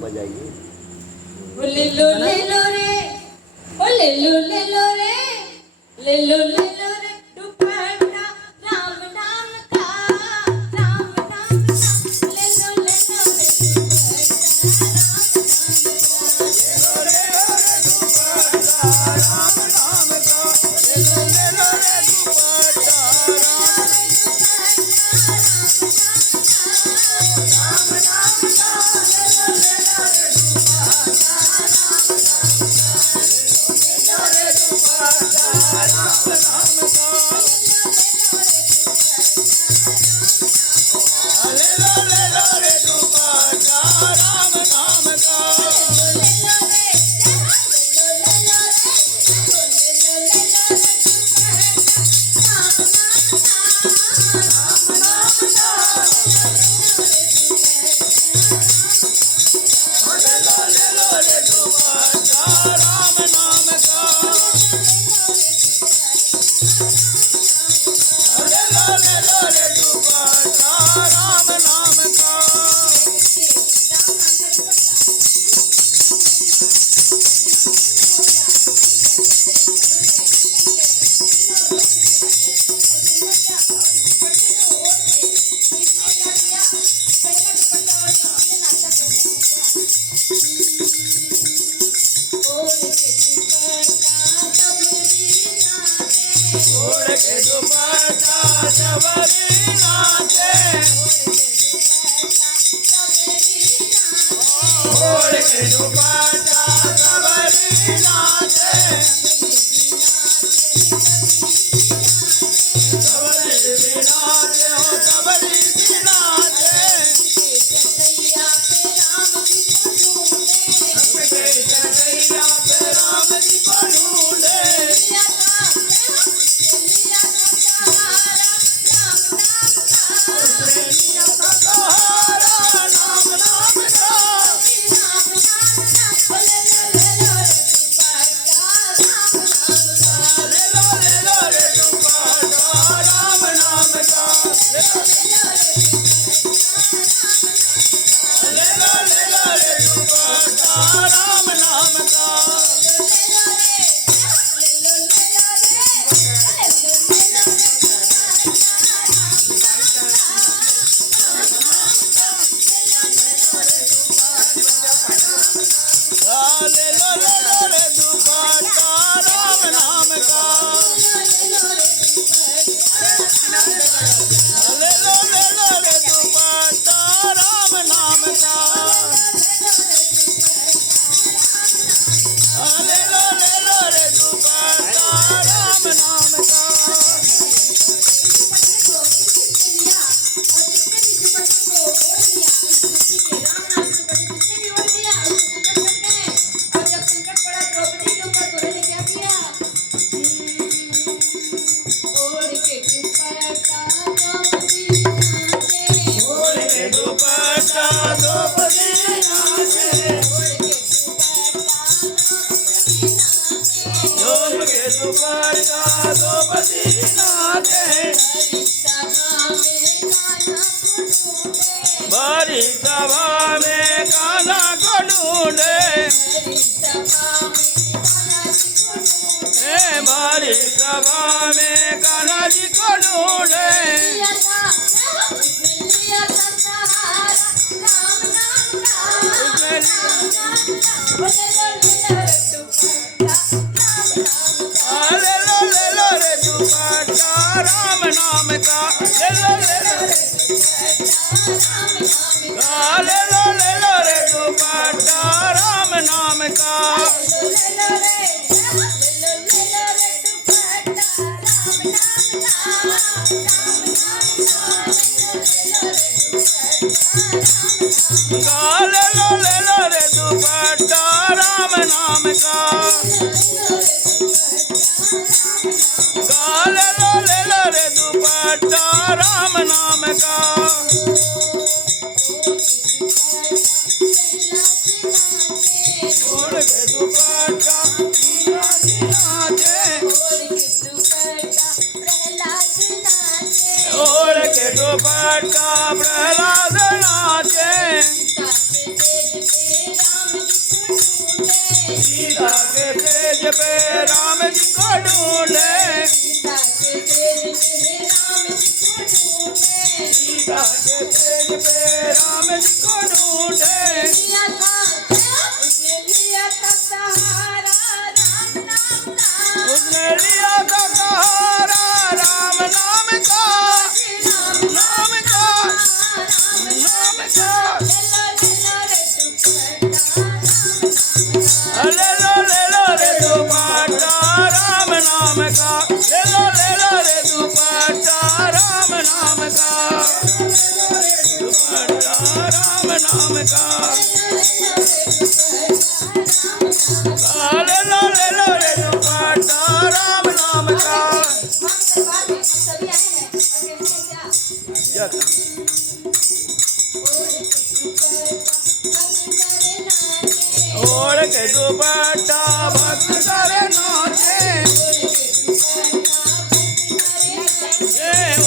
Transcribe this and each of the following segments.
बन जाएगी। ओ ले लो रे, ओ ले लो रे, ले लो रे दुपट्टा राम नाम का, राम नाम का। ले लो रे बड़ी सभा में कान्हा को ढूंढे, बड़ी सभा में कान्हा जी को ढूंढे। ले लो रे दुपट्टा राम नाम का, ले लो रे दुपट्टा राम नाम का। ले लो रे दुपट्टा राम नाम का। ले लो रे दुपट्टा राम नाम का। ओढ़ के दुपट्टा ओढ़ के दुपट्टा प्रहलाद नाचे सीता के तेज पे राम जी को ढूंढे सीता के तेज पे राम जी को ढूंढे लिया था उसने लिया था सहारा राम नाम का उसने लिया था सहारा राम नाम का नाम का नाम का ले लो रे दुपट्टा राम नाम का ले लो रे दुपट्टा राम नाम का दुपट्टा राम नाम का ले लो रे दुपट्टा राम नाम का ओढ़ के दुपट्टा भक्त करे नाचे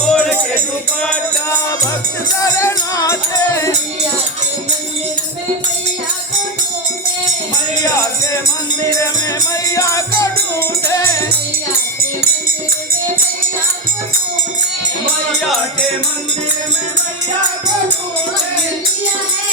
ओढ़ के दुपट्टा भक्त करे नाचे मैया के मंदिर में मैया को ढूंढे मैया के मंदिर में मैया को ढूंढे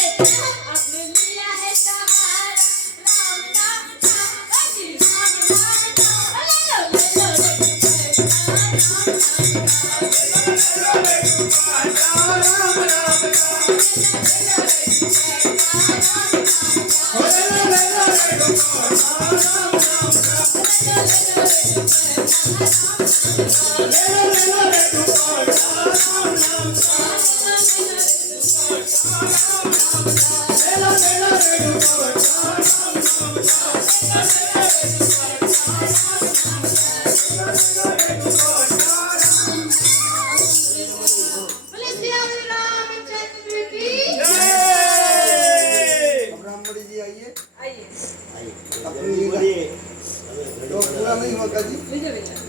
ब्राह्मणी जी आइए आइए अपनी तो पूरा नहीं हुआ जी लीजिए बेटा